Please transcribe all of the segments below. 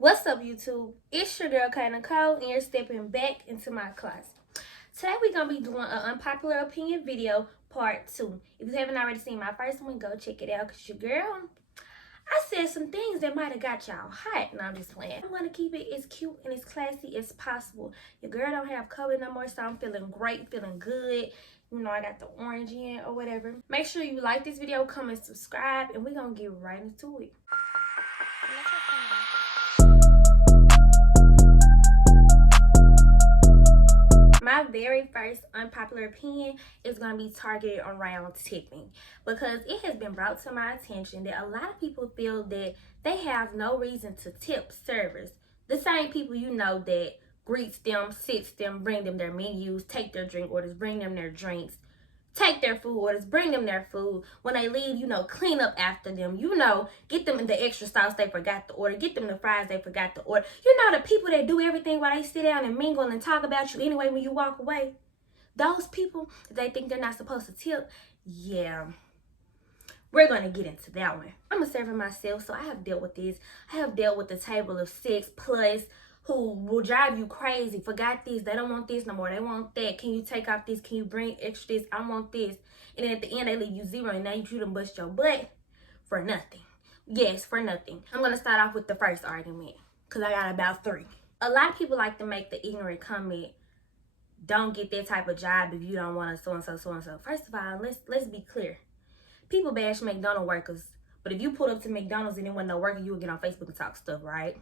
What's up, YouTube? It's your girl, Kai Nicole, and you're stepping back into my class. Today, we're going to be doing an unpopular opinion video, part 2. If you haven't already seen my first one, go check it out, because your girl, I said some things that might have got y'all hot, and I'm just playing. I'm going to keep it as cute and as classy as possible. Your girl don't have COVID no more, so I'm feeling great, feeling good. You know, I got the orange in or whatever. Make sure you like this video, comment, subscribe, and we're going to get right into it. My very first unpopular opinion is going to be targeted around tipping, because it has been brought to my attention that a lot of people feel that they have no reason to tip servers. The same people, you know, that greets them, sits them, bring them their menus, take their drink orders, bring them their drinks, take their food orders, bring them their food. When they leave, you know, clean up after them. You know, get them the extra sauce they forgot to order. Get them the fries they forgot to order. You know, the people that do everything while they sit down and mingle and talk about you anyway when you walk away. Those people, they think they're not supposed to tip. Yeah, we're going to get into that one. I'm a server myself, so I have dealt with this. I have dealt with the table of 6 plus who will drive you crazy. Forgot this. They don't want this no more. They want that. Can you take off this? Can you bring extra this? I want this. And then at the end, they leave you 0, and now you done bust your butt for nothing. Yes, for nothing. I'm going to start off with the first argument, because I got about 3. A lot of people like to make the ignorant comment, don't get that type of job if you don't want to so-and-so, so-and-so. First of all, let's be clear. People bash McDonald's workers, but if you pulled up to McDonald's and there wasn't no worker, you would get on Facebook and talk stuff, right?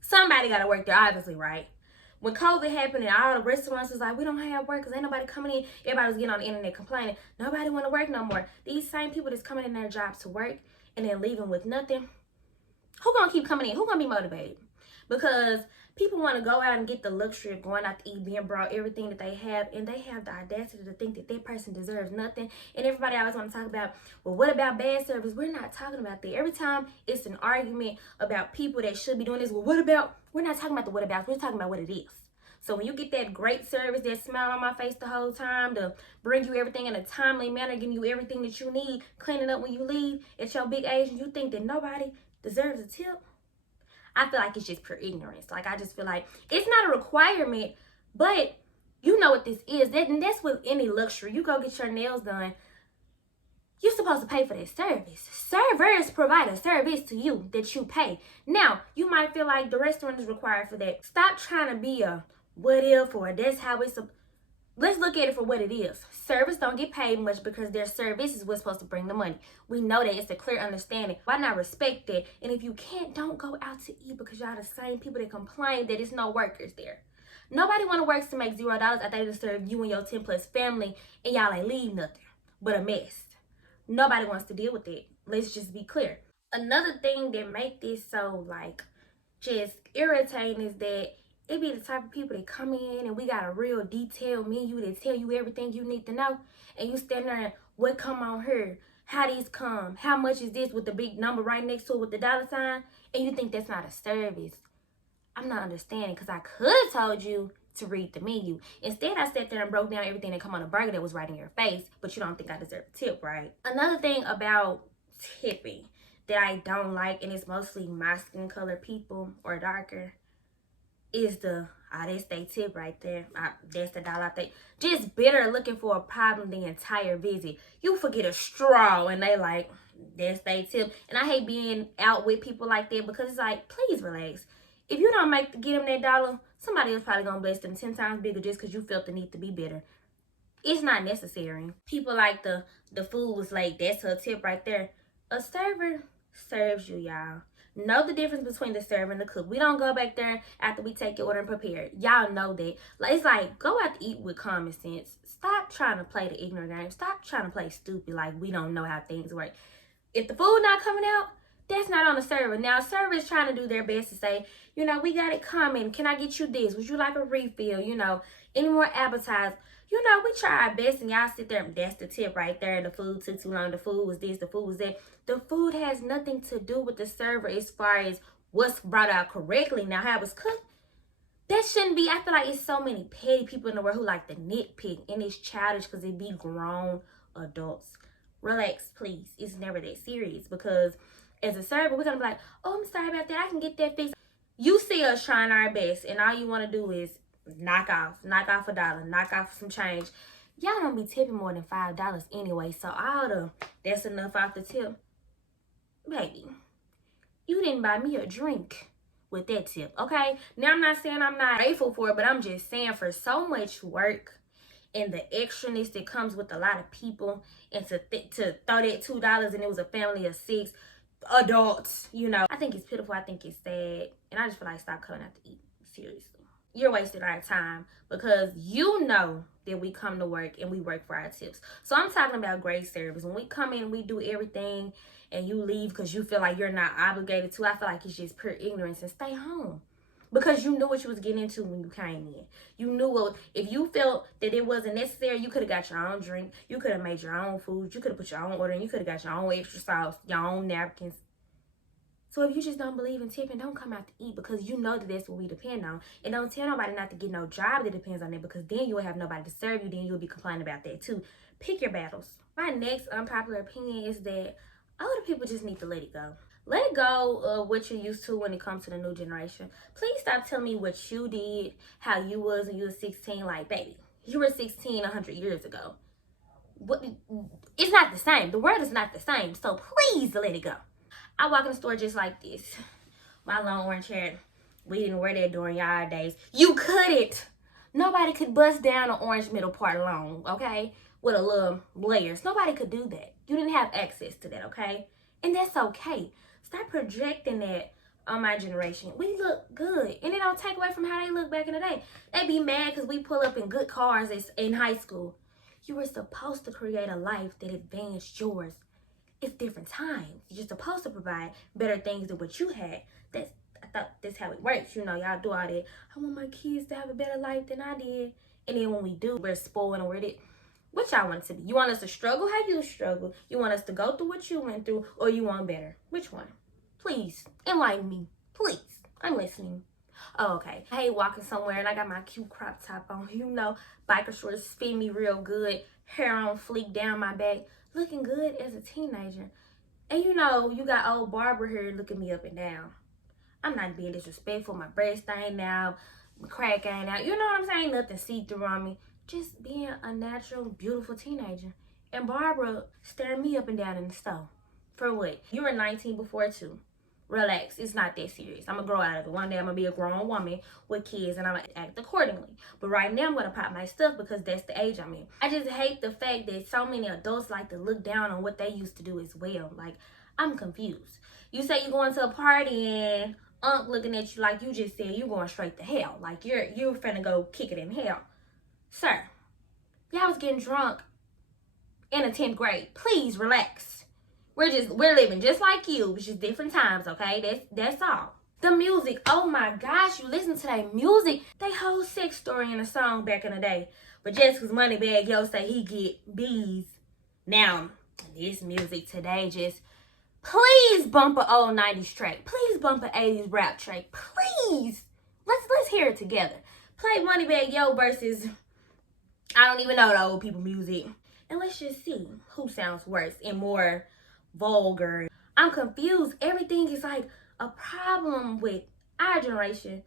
Somebody got to work there, obviously, right? When COVID happened and all the restaurants was like, we don't have workers, ain't nobody coming in, everybody was getting on the internet complaining, nobody want to work no more. These same people that's coming in their jobs to work and then leaving with nothing, who gonna keep coming in? Who gonna be motivated? Because people want to go out and get the luxury of going out to eat, being brought everything that they have, and they have the audacity to think that that person deserves nothing. And everybody always want to talk about, well, what about bad service? We're not talking about that. Every time it's an argument about people that should be doing this, well, what about? We're not talking about the what about. We're talking about what it is. So when you get that great service, that smile on my face the whole time, to bring you everything in a timely manner, giving you everything that you need, cleaning up when you leave at your big age, and you think that nobody deserves a tip, I feel like it's just pure ignorance. Like, I just feel like it's not a requirement, but you know what this is. And that's with any luxury. You go get your nails done, you're supposed to pay for that service. Servers provide a service to you that you pay. Now, you might feel like the restaurant is required for that. Stop trying to be a what if or that's how it's a. Let's look at it for what it is. Servers don't get paid much because their service is what's supposed to bring the money. We know that. It's a clear understanding. Why not respect that? And if you can't, don't go out to eat, because y'all the same people that complain that there's no workers there. Nobody want to work to make $0 after they just serve you and your 10 plus family, and y'all ain't leave nothing but a mess. Nobody wants to deal with it. Let's just be clear. Another thing that make this so like just irritating is that it be the type of people that come in and we got a real detailed menu that tell you everything you need to know, and you stand there and what come on here, how these come, how much is this with the big number right next to it with the $sign, and you think that's not a service. I'm not understanding, because I could have told you to read the menu. Instead, I sat there and broke down everything that come on a burger that was right in your face, but you don't think I deserve a tip, right? Another thing about tipping that I don't like, and it's mostly my skin color people or darker, is the, that's they tip right there. That's the dollar thing. Just bitter, looking for a problem the entire visit. You forget a straw and they like, that's they tip. And I hate being out with people like that, because it's like, please relax. If you don't get them that dollar, somebody else probably gonna bless them 10 times bigger just because you felt the need to be bitter. It's not necessary. People like the food was late, that's her tip right there. A server serves you, y'all. Know the difference between the server and the cook. We don't go back there after we take your order and prepare it. Y'all know that. Like, it's like, go out to eat with common sense. Stop trying to play the ignorant game. Stop trying to play stupid like we don't know how things work. If the food not coming out, that's not on the server. Now, server is trying to do their best to say, you know, we got it coming. Can I get you this? Would you like a refill? You know, any more appetizers? You know, we try our best, and y'all sit there, that's the tip right there. The food took too long. The food was this, the food was that. The food has nothing to do with the server as far as what's brought out correctly. Now, how it was cooked, that shouldn't be. I feel like it's so many petty people in the world who like to nitpick, and it's childish because it be grown adults. Relax, please. It's never that serious, because as a server, we're going to be like, oh, I'm sorry about that. I can get that fixed. You see us trying our best, and all you want to do is knock off a dollar, knock off some change. Y'all don't be tipping more than $5 anyway, so that's enough off the tip. Baby, you didn't buy me a drink with that tip, okay? Now, I'm not saying I'm not grateful for it, but I'm just saying for so much work and the extraness that comes with a lot of people, and to throw that $2 and it was a family of 6 adults, I think it's pitiful. I think it's sad, and I just feel like stop coming out to eat. Seriously, you're wasting our time because you know that we come to work and we work for our tips. So I'm talking about great service. When we come in, we do everything, and you leave because you feel like you're not obligated to. I feel like it's just pure ignorance, and stay home. Because you knew what you was getting into when you came in. You knew if you felt that it wasn't necessary, you could have got your own drink. You could have made your own food. You could have put your own order in. You could have got your own extra sauce, your own napkins. So if you just don't believe in tipping, don't come out to eat, because you know that that's what we depend on. And don't tell nobody not to get no job that depends on it, because then you will have nobody to serve you. Then you'll be complaining about that too. Pick your battles. My next unpopular opinion is that older people just need to let it go. Let go of what you're used to when it comes to the new generation. Please stop telling me what you did, how you was when you were 16. Like, baby, you were 16 100 years ago. It's not the same. The world is not the same. So please let it go. I walk in the store just like this. My long orange hair. We didn't wear that during y'all days. You couldn't. Nobody could bust down an orange middle part long, okay? With a little layers. Nobody could do that. You didn't have access to that, okay? And that's okay. Stop projecting that on my generation. We look good. And it don't take away from how they look back in the day. They be mad because we pull up in good cars in high school. You were supposed to create a life that advanced yours. It's different times. You're supposed to provide better things than what you had. I thought that's how it works. Y'all do all that. I want my kids to have a better life than I did. And then when we do, we're spoiled and we're it. What y'all want it to be? You want us to struggle how you struggle? You want us to go through what you went through? Or you want better? Which one? Please, enlighten me. Please. I'm listening. Oh, okay. I hate walking somewhere and I got my cute crop top on. Biker shorts fit me real good. Hair on fleek down my back. Looking good as a teenager. And you got old Barbara here looking me up and down. I'm not being disrespectful. My breast ain't out. My crack ain't out. You know what I'm saying? Nothing see-through on me. Just being a natural, beautiful teenager. And Barbara staring me up and down in the store. For what? You were 19 before too. Relax. It's not that serious. I'm going to grow out of it. One day I'm going to be a grown woman with kids and I'm going to act accordingly. But right now I'm going to pop my stuff because that's the age I'm in. I just hate the fact that so many adults like to look down on what they used to do as well. Like, I'm confused. You say you're going to a party and looking at you like you just said you're going straight to hell. Like, you're finna go kick it in hell. Sir, y'all was getting drunk in the 10th grade. Please relax. We're living just like you. It's just different times, okay? That's all. The music. Oh my gosh, you listen to that music. They whole sex story in a song back in the day. But just because Moneybagg Yo say he get B's. Now, this music today just, please bump an old 90s track. Please bump an 80s rap track. Please. Let's hear it together. Play Moneybagg Yo versus, I don't even know the old people music. And let's just see who sounds worse and more vulgar. I'm confused. Everything is like a problem with our generation.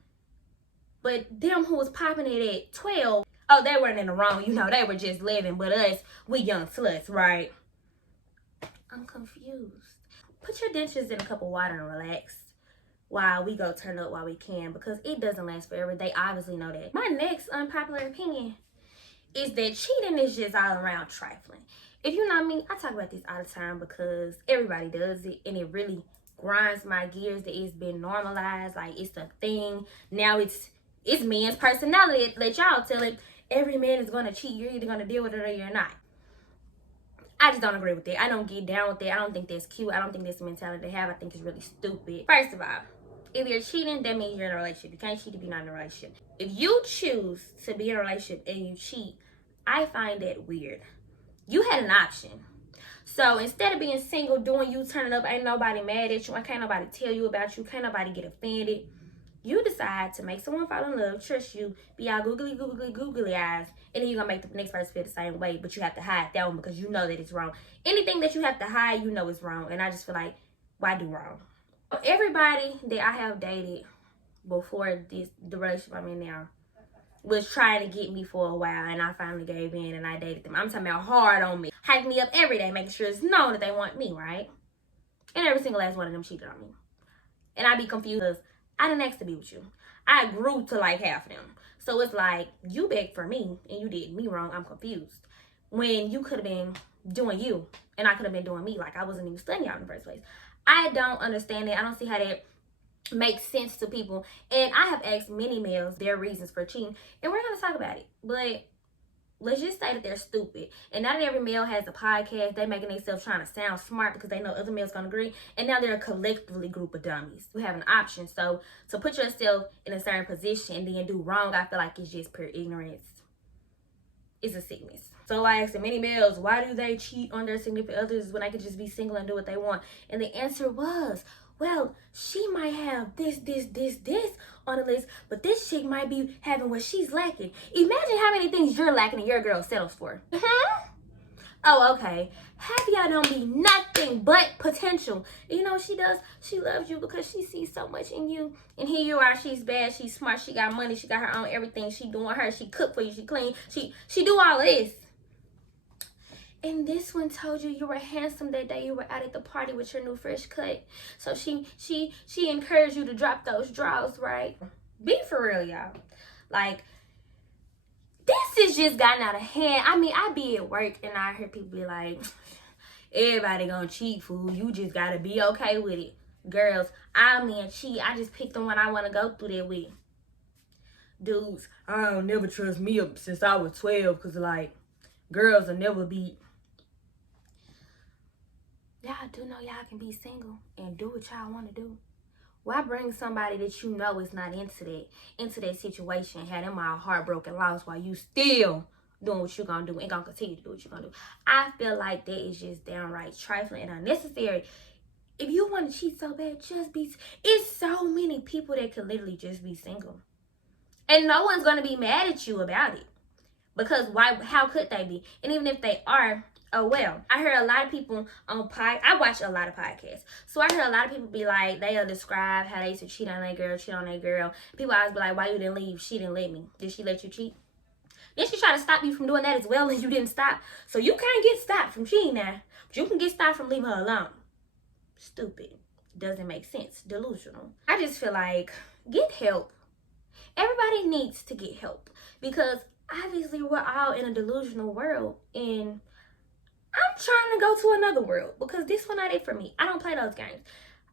But them who was popping it at 12, oh, they weren't in the wrong. They were just living. But us, we young sluts, right? I'm confused. Put your dentures in a cup of water and relax while we go turn up while we can, because it doesn't last forever. They obviously know that. My next unpopular opinion is that cheating is just all around trifling. If you know me, I talk about this all the time because everybody does it, and it really grinds my gears that it's been normalized. Like, it's a thing. Now it's men's personality. Let y'all tell it. Every man is going to cheat. You're either going to deal with it or you're not. I just don't agree with that. I don't get down with it. I don't think that's cute. I don't think that's the mentality to have. I think it's really stupid. First of all, if you're cheating, that means you're in a relationship. You can't cheat if you're not in a relationship. If you choose to be in a relationship and you cheat, I find that weird. You had an option. So instead of being single, doing you, turning up, ain't nobody mad at you, can't nobody tell you about you, can't nobody get offended, you decide to make someone fall in love, trust you, be all googly eyes, and then you're gonna make the next person feel the same way, but you have to hide that one because you know that it's wrong. Anything that you have to hide, is wrong. And I just feel like, why do wrong? Everybody that I have dated before the relationship I'm in now was trying to get me for a while, and I finally gave in and I dated them. I'm talking about hard on me. Hype me up every day, making sure it's known that they want me, right? And every single last one of them cheated on me. And I be confused because I didn't ask to be with you. I grew to like half of them. So it's like, you begged for me and you did me wrong. I'm confused. When you could have been doing you and I could have been doing me. Like, I wasn't even studying out in the first place. I don't understand it. I don't see how that makes sense to people. And I have asked many males their reasons for cheating, and we're going to talk about it. But let's just say that they're stupid. And now that every male has a podcast, they making themselves trying to sound smart because they know other males gonna agree. And now they're a collectively group of dummies who have an option. So to put yourself in a certain position and then do wrong, I feel like it's just pure ignorance. It's a sickness. So I asked many males, why do they cheat on their significant others when they could just be single and do what they want? And the answer was, well, she might have this on the list, but this chick might be having what she's lacking. Imagine how many things you're lacking and your girl settles for. Oh, okay. Half y'all don't be nothing but potential. You know what she does? She loves you because she sees so much in you. And here you are, she's bad, she's smart, she got money, she got her own everything. She doing her, she cook for you, she clean, she do all of this. And this one told you were handsome that day you were out at the party with your new fresh cut. So she encouraged you to drop those drawers, right? Be for real, y'all. Like, this is just gotten out of hand. I mean, I be at work and I hear people be like, everybody gonna cheat, fool. You just gotta be okay with it. Girls, I mean cheat. I just picked the one I want to go through that with. Dudes, I don't never trust me up since I was 12 because, like, girls will never be. Y'all do know y'all can be single and do what y'all want to do. Why bring somebody that you know is not into that situation, have them all heartbroken, lost, while you still doing what you're gonna do and gonna continue to do what you're gonna do? I feel like that is just downright trifling and unnecessary. If you want to cheat so bad, just be. It's so many people that could literally just be single, and no one's gonna be mad at you about it, because why? How could they be? And even if they are, oh well. I heard a lot of people on I watch a lot of podcasts. So I heard a lot of people be like, they'll describe how they used to cheat on their girl. People always be like, why you didn't leave? She didn't let me. Did she let you cheat? Then she try to stop you from doing that as well, and you didn't stop. So you can't get stopped from cheating now, but you can get stopped from leaving her alone. Stupid. Doesn't make sense. Delusional. I just feel like, get help. Everybody needs to get help, because obviously we're all in a delusional world, and I'm trying to go to another world because this one not it for me. I don't play those games.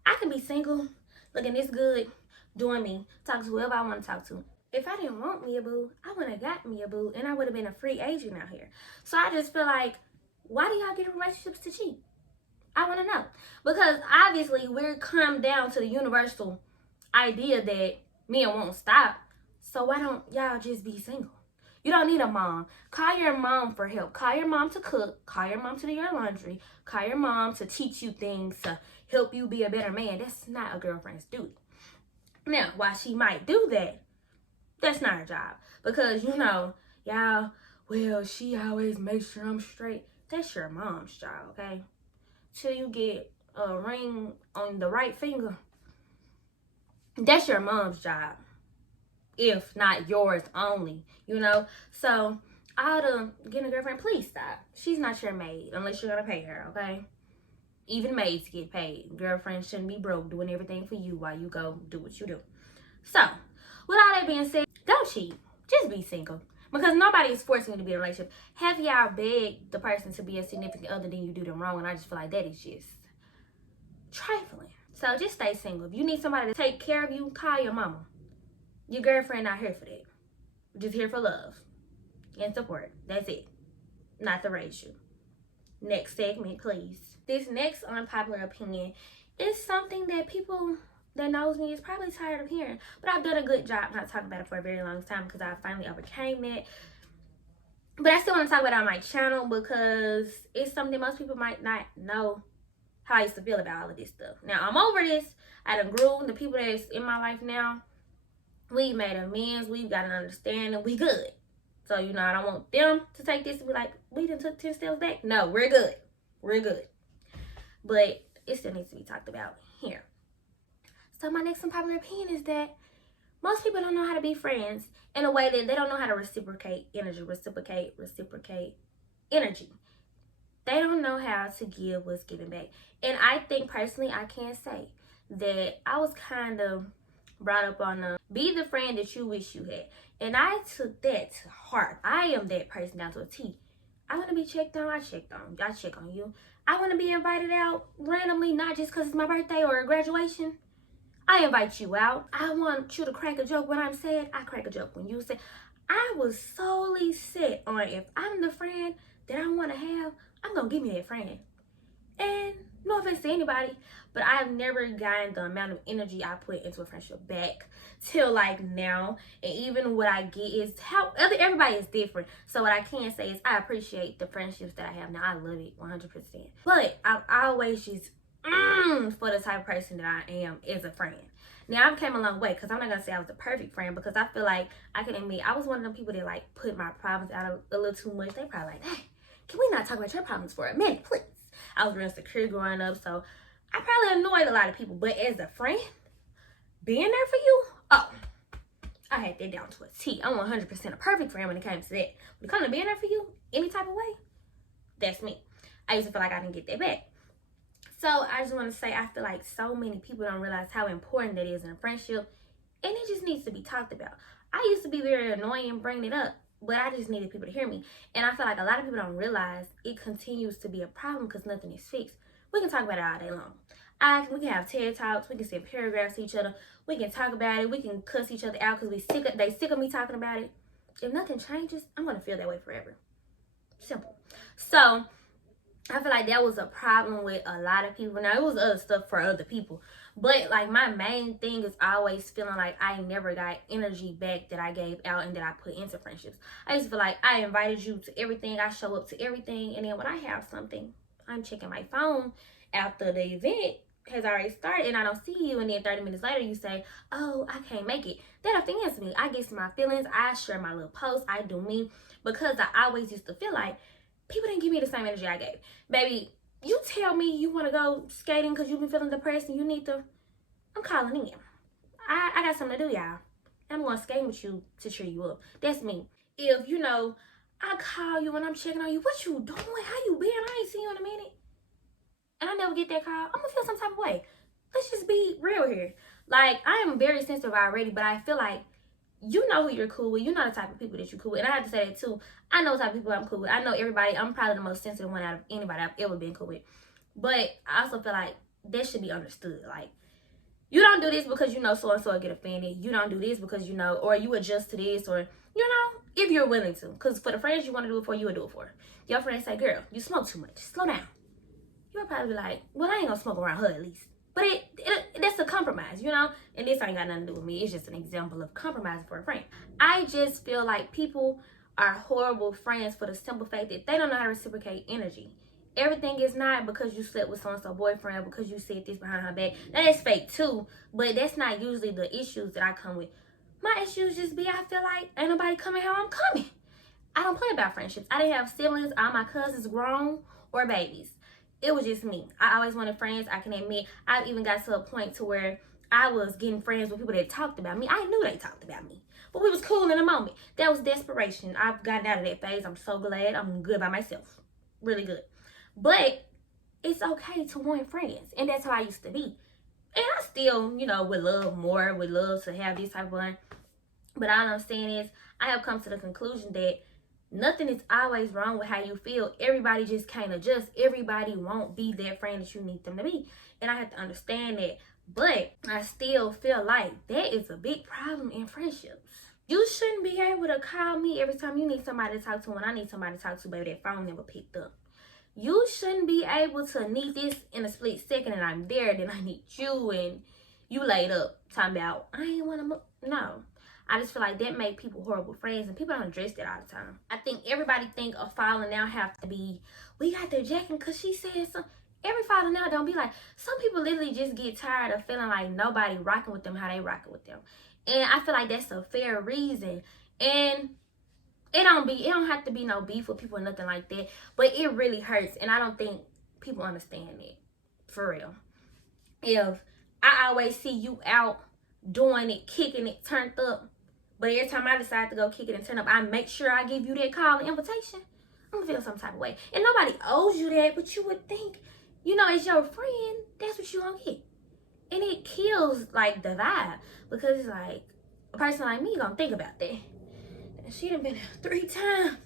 I can be single, looking this good, doing me, talk to whoever I want to talk to. If I didn't want me a boo, I wouldn't have got me a boo, and I would have been a free agent out here. So I just feel like, why do y'all get in relationships to cheat? I want to know. Because obviously we're come down to the universal idea that men won't stop. So why don't y'all just be single? You don't need a mom. Call your mom for help. Call your mom to cook. Call your mom to do your laundry. Call your mom to teach you things, to help you be a better man. That's not a girlfriend's duty. Now, while she might do that, that's not her job. Because, y'all, well, she always makes sure I'm straight. That's your mom's job, okay? Till you get a ring on the right finger, that's your mom's job. If not yours only, So, all the getting a girlfriend, please stop. She's not your maid unless you're gonna pay her, okay? Even maids get paid. Girlfriends shouldn't be broke doing everything for you while you go do what you do. So, with all that being said, don't cheat. Just be single. Because nobody is forcing you to be in a relationship. Have y'all begged the person to be a significant other, then you do them wrong, and I just feel like that is just trifling. So just stay single. If you need somebody to take care of you, call your mama. Your girlfriend not here for that. We're just here for love and support. That's it. Not to raise you. Next segment, please. This next unpopular opinion is something that people that knows me is probably tired of hearing. But I've done a good job not talking about it for a very long time because I finally overcame it. But I still want to talk about it on my channel because it's something most people might not know how I used to feel about all of this stuff. Now, I'm over this. I done grew. The people that's in my life now, we made amends. We've got an understanding. We good. So, I don't want them to take this and be like, we done took 10 steps back. No, we're good. We're good. But it still needs to be talked about here. So, my next unpopular opinion is that Most people don't know how to be friends in a way that they don't know how to reciprocate energy. They don't know how to give what's given back. And I think personally, I can say that I was kind of brought up on be the friend that you wish you had. And I took that to heart. I am that person down to a T. I want to be checked on, I check on you. I want to be invited out randomly, not just because it's my birthday or a graduation. I invite you out. I want you to crack a joke when I'm sad. I crack a joke when you say. I was solely set on if I'm the friend that I want to have, I'm going to give me that friend. And no offense to anybody, but I've never gotten the amount of energy I put into a friendship back till like now. And even what I get is how everybody is different. So what I can say is I appreciate the friendships that I have now. I love it 100%. But I've always just for the type of person that I am as a friend. Now I've came a long way because I'm not gonna say I was the perfect friend because I feel like I can admit I was one of them people that like put my problems out a little too much. They probably like, hey, can we not talk about your problems for a minute, please? I was real insecure growing up, so I probably annoyed a lot of people. But as a friend, being there for you, oh, I had that down to a T. I'm 100% a perfect friend when it comes to that. When it comes to being there for you, any type of way, that's me. I used to feel like I didn't get that back. So I just want to say I feel like so many people don't realize how important that is in a friendship, and it just needs to be talked about. I used to be very annoying bringing it up, but I just needed people to hear me. And I feel like a lot of people don't realize it continues to be a problem because nothing is fixed. We can talk about it all day long. We can have TED Talks. We can send paragraphs to each other. We can talk about it. We can cuss each other out because they sick of me talking about it. If nothing changes, I'm going to feel that way forever. Simple. So I feel like that was a problem with a lot of people. Now, it was other stuff for other people. But, like, my main thing is always feeling like I never got energy back that I gave out and that I put into friendships. I used to feel like I invited you to everything. I show up to everything. And then when I have something, I'm checking my phone after the event has already started and I don't see you. And then 30 minutes later, you say, oh, I can't make it. That offends me. I get to my feelings. I share my little posts. I do me. Because I always used to feel like people didn't give me the same energy I gave. Baby, you tell me you want to go skating because you've been feeling depressed and you need to, I'm calling in. I got something to do, y'all. I'm going skating with you to cheer you up. That's me. If, I call you and I'm checking on you, what you doing? How you been? I ain't seen you in a minute. And I never get that call, I'm going to feel some type of way. Let's just be real here. Like, I am very sensitive already, but I feel like you know who you're cool with. You know the type of people that you're cool with. And I have to say that too. I know the type of people I'm cool with. I know everybody. I'm probably the most sensitive one out of anybody I've ever been cool with. But I also feel like that should be understood. Like, you don't do this because you know so-and-so will get offended. You don't do this because you know, or you adjust to this, or, if you're willing to. Because for the friends you want to do it for, you will do it for. Your friends say, girl, you smoke too much. Slow down. You'll probably be like, well, I ain't going to smoke around her at least. But that's a compromise, And this ain't got nothing to do with me. It's just an example of compromising for a friend. I just feel like people are horrible friends for the simple fact that they don't know how to reciprocate energy. Everything is not because you slept with so-and-so boyfriend, because you said this behind her back. That is fake too, but that's not usually the issues that I come with. My issues just be I feel like ain't nobody coming how I'm coming. I don't play about friendships. I didn't have siblings. All my cousins grown or babies. It was just me. I always wanted friends. I can admit, I even got to a point to where I was getting friends with people that talked about me. I knew they talked about me, but we was cool in a moment. That was desperation. I've gotten out of that phase. I'm so glad. I'm good by myself. Really good. But it's okay to want friends, and that's how I used to be. And I still, would love to have this type of one. But all I'm saying is, I have come to the conclusion that nothing is always wrong with how you feel. Everybody just can't adjust. Everybody won't be that friend that you need them to be. And I have to understand that. But I still feel like that is a big problem in friendships. You shouldn't be able to call me every time you need somebody to talk to. When I need somebody to talk to, baby, that phone never picked up. You shouldn't be able to need this in a split second and I'm there, then I need you and you laid up talking about, I ain't want to move. No. I just feel like that make people horrible friends, and people don't address that all the time. I think everybody think a falling out have to be, we got their jacking because she said something. Every falling out don't be like, some people literally just get tired of feeling like nobody rocking with them how they rocking with them. And I feel like that's a fair reason. And it don't have to be no beef with people or nothing like that. But it really hurts, and I don't think people understand it. For real. If I always see you out doing it, kicking it, turned up. But every time I decide to go kick it and turn up, I make sure I give you that call and invitation. I'm gonna feel some type of way. And nobody owes you that, but you would think, you know, as your friend, that's what you gonna get. And it kills like the vibe, because it's like a person like me gonna think about that. And she done been there 3 times.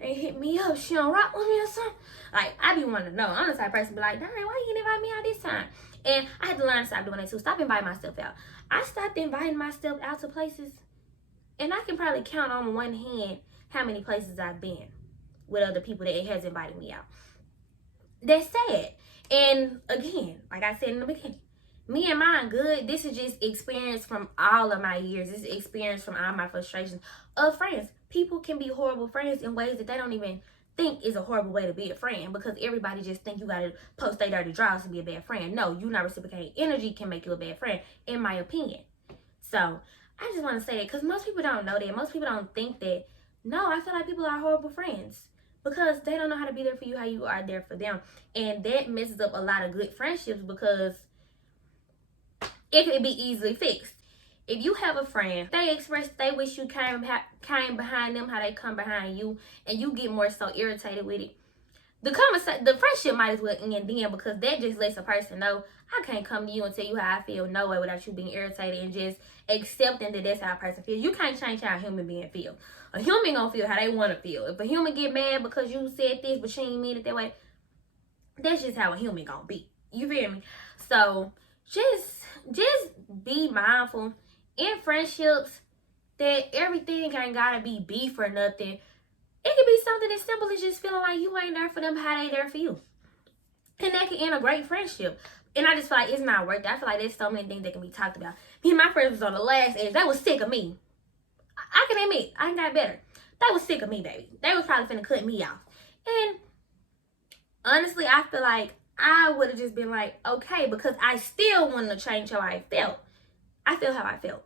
Ain't hit me up. She don't rock with me or something. Like, I be wanting to know. I'm the type of person be like, dang, why you didn't invite me out this time? And I had to learn to stop doing that too. Stop inviting myself out. I stopped inviting myself out to places, and I can probably count on one hand how many places I've been with other people that has invited me out. That's sad. And again, like I said in the beginning, me and mine good. This is just experience from all of my years. This is experience from all my frustrations of friends. People can be horrible friends in ways that they don't even think is a horrible way to be a friend, because everybody just think you gotta post their dirty draws to be a bad friend. No, you not reciprocating energy can make you a bad friend, in my opinion. So I just want to say that, because most people don't know that. Most people don't think that. No, I feel like people are horrible friends because they don't know how to be there for you how you are there for them. And that messes up a lot of good friendships, because it could be easily fixed. If you have a friend, they express they wish you came behind them how they come behind you, and you get more so irritated with it, the friendship might as well end then, because that just lets a person know, I can't come to you and tell you how I feel no way without you being irritated and just accepting that that's how a person feels. You can't change how a human being feel. A human gonna feel how they want to feel. If a human get mad because you said this but she ain't mean it that way, that's just how a human gonna be. You feel me? So just be mindful in friendships that everything ain't gotta be beef or nothing. It could be something as simple as just feeling like you ain't there for them how they there for you. And that can end a great friendship. And I just feel like it's not worth it. I feel like there's so many things that can be talked about. Me and my friends was on the last edge. They was sick of me. I can admit, I ain't got better. They was sick of me, baby. They was probably finna cut me off. And honestly, I feel like I would have just been like, okay, because I still wanted to change how I felt. I feel how I felt.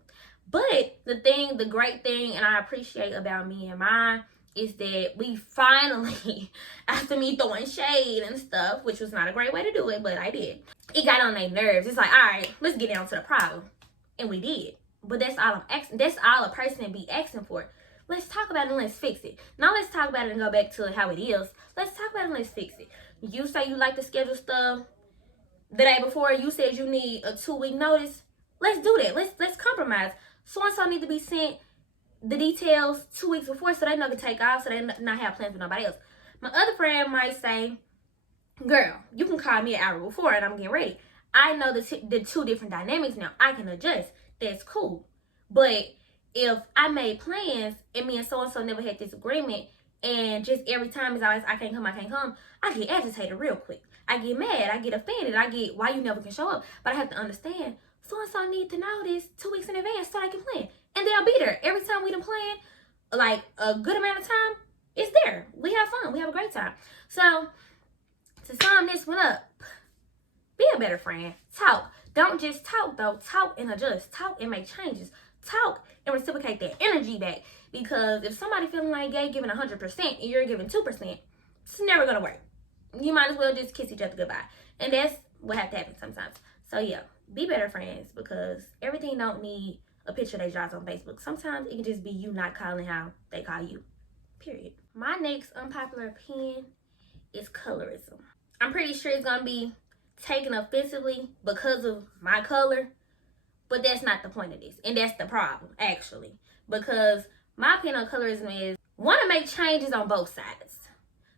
But the great thing, and I appreciate about me and mine, is that we finally, after me throwing shade and stuff, which was not a great way to do it, but I did, it got on their nerves. It's like, all right, let's get down to the problem. And we did. But that's all I'm asking. That's all a person be asking for. Let's talk about it and let's fix it. Now let's talk about it and go back to how it is. Let's talk about it and let's fix it. You say you like to schedule stuff the day before. You said you need a 2-week notice. Let's do that. Let's compromise. So-and-so need to be sent the details 2 weeks before, so they know to take off, so they not have plans with nobody else. My other friend might say, girl, you can call me an hour before and I'm getting ready. I know the two different dynamics now. I can adjust. That's cool. But if I made plans and me and so-and-so never had this agreement, and just every time it's always, I can't come, I get agitated real quick. I get mad. I get offended. I get, why you never can show up? But I have to understand, so-and-so need to know this 2 weeks in advance so I can plan. And they'll be there. Every time we done plan, like a good amount of time, it's there. We have fun. We have a great time. So, to sum this one up, be a better friend. Talk. Don't just talk, though. Talk and adjust. Talk and make changes. Talk and reciprocate that energy back. Because if somebody feeling like they giving 100% and you're giving 2%, it's never going to work. You might as well just kiss each other goodbye. And that's what has to happen sometimes. So, yeah, be better friends, because everything don't need a picture they draws on Facebook. Sometimes it can just be you not calling how they call you. Period. My next unpopular opinion is colorism. I'm pretty sure it's going to be taken offensively because of my color, but that's not the point of this. And that's the problem, actually. Because my opinion on colorism is, want to make changes on both sides.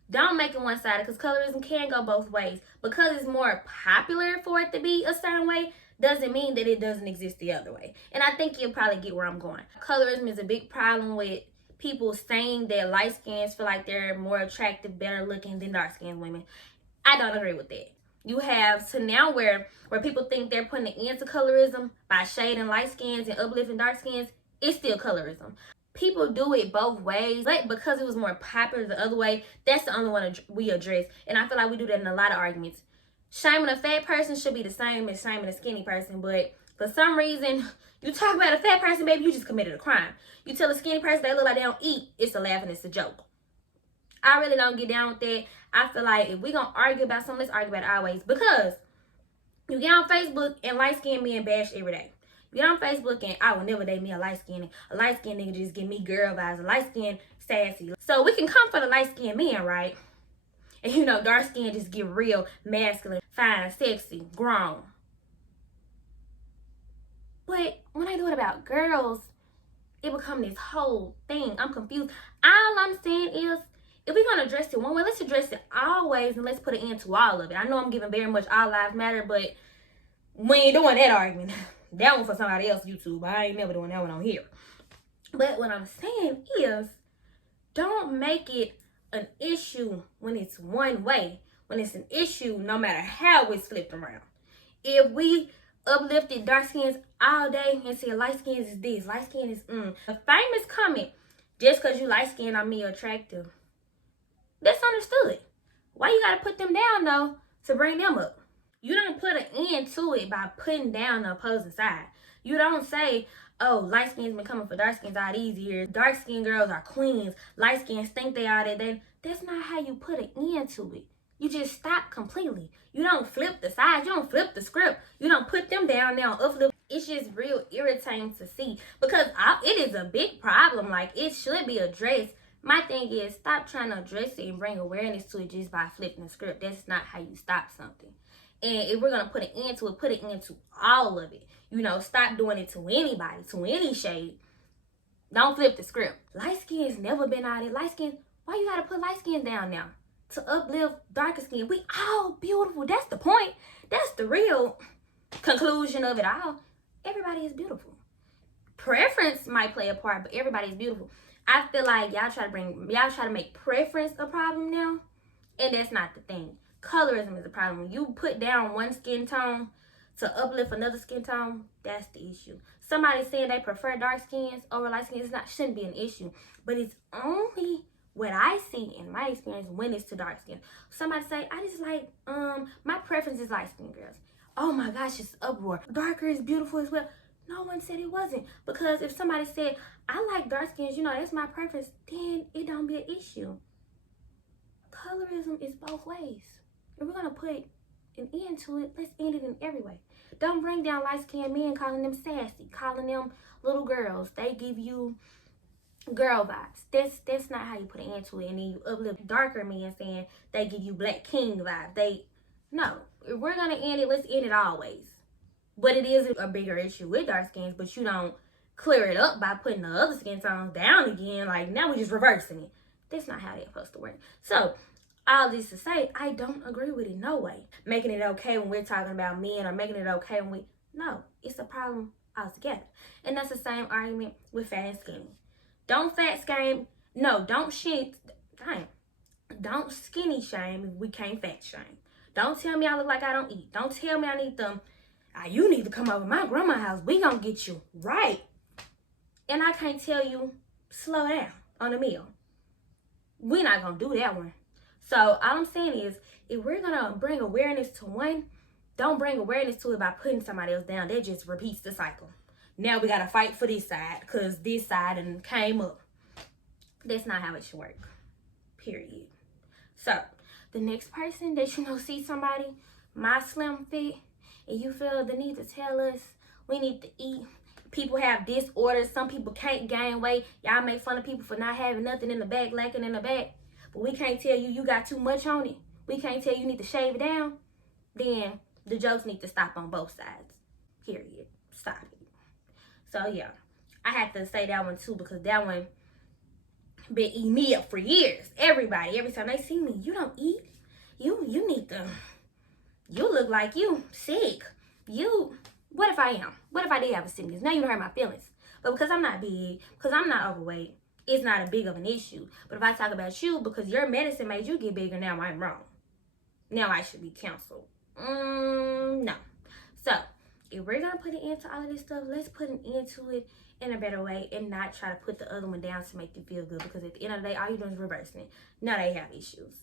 Don't make it one-sided, because colorism can go both ways. Because it's more popular for it to be a certain way, doesn't mean that it doesn't exist the other way. And I think you'll probably get where I'm going. Colorism is a big problem with people saying that light skins feel like they're more attractive, better looking than dark skinned women. I don't agree with that. You have to now where people think they're putting an end to colorism by shading light skins and uplifting dark skins. It's still colorism. People do it both ways, but because it was more popular the other way, that's the only one we address. And I feel like we do that in a lot of arguments. Shaming a fat person should be the same as shaming a skinny person, but for some reason, you talk about a fat person, baby, you just committed a crime. You tell a skinny person they look like they don't eat, it's a laugh and it's a joke. I really don't get down with that. I feel like if we're going to argue about something, let's argue about it our ways. Because you get on Facebook and light-skinned men bash every day. Get on Facebook and I will never date me a light-skinned. A light-skinned nigga just give me girl vibes. A light-skinned sassy. So we can come for the light-skinned men, right? And you know, dark skin just get real masculine, fine, sexy, grown. But when I do it about girls, it become this whole thing. I'm confused. All I'm saying is, if we're gonna address it one way, let's address it always and let's put an end to all of it. I know I'm giving very much all lives matter, but we ain't doing that argument. That one for somebody else YouTube. I ain't never doing that one on here. But what I'm saying is, don't make it an issue when it's one way. When it's an issue, no matter how it's flipped around. If we uplifted dark skins all day and said light skins is this, light skin is a famous comment, just because you light skin on me attractive. That's understood. Why you gotta put them down though to bring them up? You don't put an end to it by putting down the opposing side. You don't say, oh, light skins been coming for dark skins all these years. Dark skin girls are queens. Light skins think they are that. That's not how you put an end to it. You just stop completely. You don't flip the sides. You don't flip the script. You don't put them down now, uplift. It's just real irritating to see because it is a big problem. Like, it should be addressed. My thing is, stop trying to address it and bring awareness to it just by flipping the script. That's not how you stop something. And if we're going to put an end to it, put an end to all of it. You know, stop doing it to anybody, to any shade. Don't flip the script. Light skin's never been out there. Light skin, why you got to put light skin down now? To uplift darker skin. We all beautiful. That's the point. That's the real conclusion of it all. Everybody is beautiful. Preference might play a part, but everybody is beautiful. I feel like y'all try to make preference a problem now, and that's not the thing. Colorism is a problem. When you put down one skin tone to uplift another skin tone, that's the issue. Somebody saying they prefer dark skins over light skins shouldn't be an issue, but it's only what I see in my experience when it's to dark skin. Somebody say, I just like, my preference is light skin girls. Oh my gosh, it's uproar. Darker is beautiful as well. No one said it wasn't. Because if somebody said, I like dark skins, you know, that's my preference, then it don't be an issue. Colorism is both ways. If we're going to put an end to it, let's end it in every way. Don't bring down light-skinned men calling them sassy, calling them little girls. They give you girl vibes. That's not how you put an end to it. And then you uplift darker men saying they give you black king vibes. No. If we're going to end it, let's end it always. But it is a bigger issue with dark skins, but you don't clear it up by putting the other skin tones down again. Like, now we're just reversing it. That's not how they're supposed to work. So, all this to say, I don't agree with it, no way. Making it okay when we're talking about men or making it okay when no, it's a problem altogether. And that's the same argument with fat and skinny. Don't fat shame, no, don't skinny shame if we can't fat shame. Don't tell me I look like I don't eat. Don't tell me I need them. You need to come over to my grandma's house. We gonna get you right. And I can't tell you, slow down on the meal. We're not gonna do that one. So all I'm saying is, if we're gonna bring awareness to one, don't bring awareness to it by putting somebody else down. That just repeats the cycle. Now we gotta fight for this side because this side and came up. That's not how it should work. Period. So the next person that you know see somebody, my slim fit, and you feel the need to tell us we need to eat. People have disorders. Some people can't gain weight. Y'all make fun of people for not having nothing in the back, lacking in the back. But we can't tell you got too much on it. We can't tell you need to shave it down. Then the jokes need to stop on both sides. Period. Stop it. So yeah, I had to say that one too because that one been eating me up for years. Everybody, every time they see me, you don't eat. You need to. You look like you sick. What if I am? What if I did have a sickness? Now you hurt my feelings. But because I'm not big, because I'm not overweight, it's not a big of an issue. But if I talk about you, because your medicine made you get bigger, now I'm wrong. Now I should be counseled. No. So, if we're going to put an end to all of this stuff, let's put an end to it in a better way and not try to put the other one down to make you feel good. Because at the end of the day, all you're doing is reversing it. Now they have issues.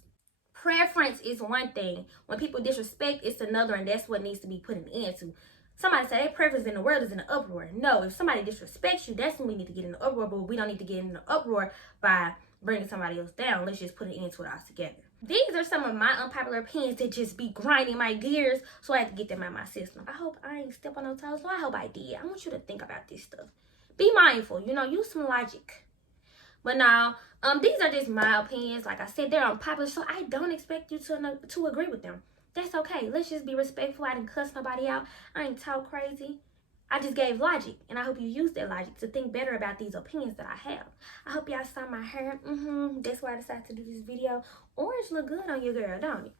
Preference is one thing. When people disrespect, it's another, and that's what needs to be put an end to. Somebody say their preference in the world is in the uproar. No, if somebody disrespects you, that's when we need to get in the uproar, but we don't need to get in the uproar by bringing somebody else down. Let's just put an end to it all together. These are some of my unpopular opinions that just be grinding my gears, so I have to get them out of my system. I hope I ain't step on no toes. No, I hope I did. I want you to think about this stuff. Be mindful, you know, use some logic. But now, these are just my opinions. Like I said, they're unpopular, so I don't expect you to agree with them. That's okay. Let's just be respectful. I didn't cuss nobody out. I ain't talk crazy. I just gave logic, and I hope you use that logic to think better about these opinions that I have. I hope y'all saw my hair. That's why I decided to do this video. Orange look good on you, girl, don't it?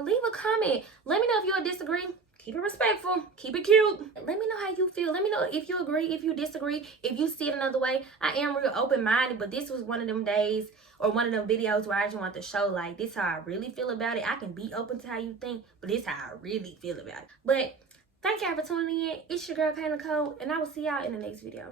Leave a comment. Let me know if you disagree. Keep it respectful. Keep it cute. Let me know how you feel. Let me know if you agree, if you disagree, if you see it another way. I am real open-minded, but this was one of them days or one of them videos where I just want to show, like, this how I really feel about it. I can be open to how you think, but this how I really feel about it. But thank y'all for tuning in. It's your girl, Kay Nicole, and I will see y'all in the next video.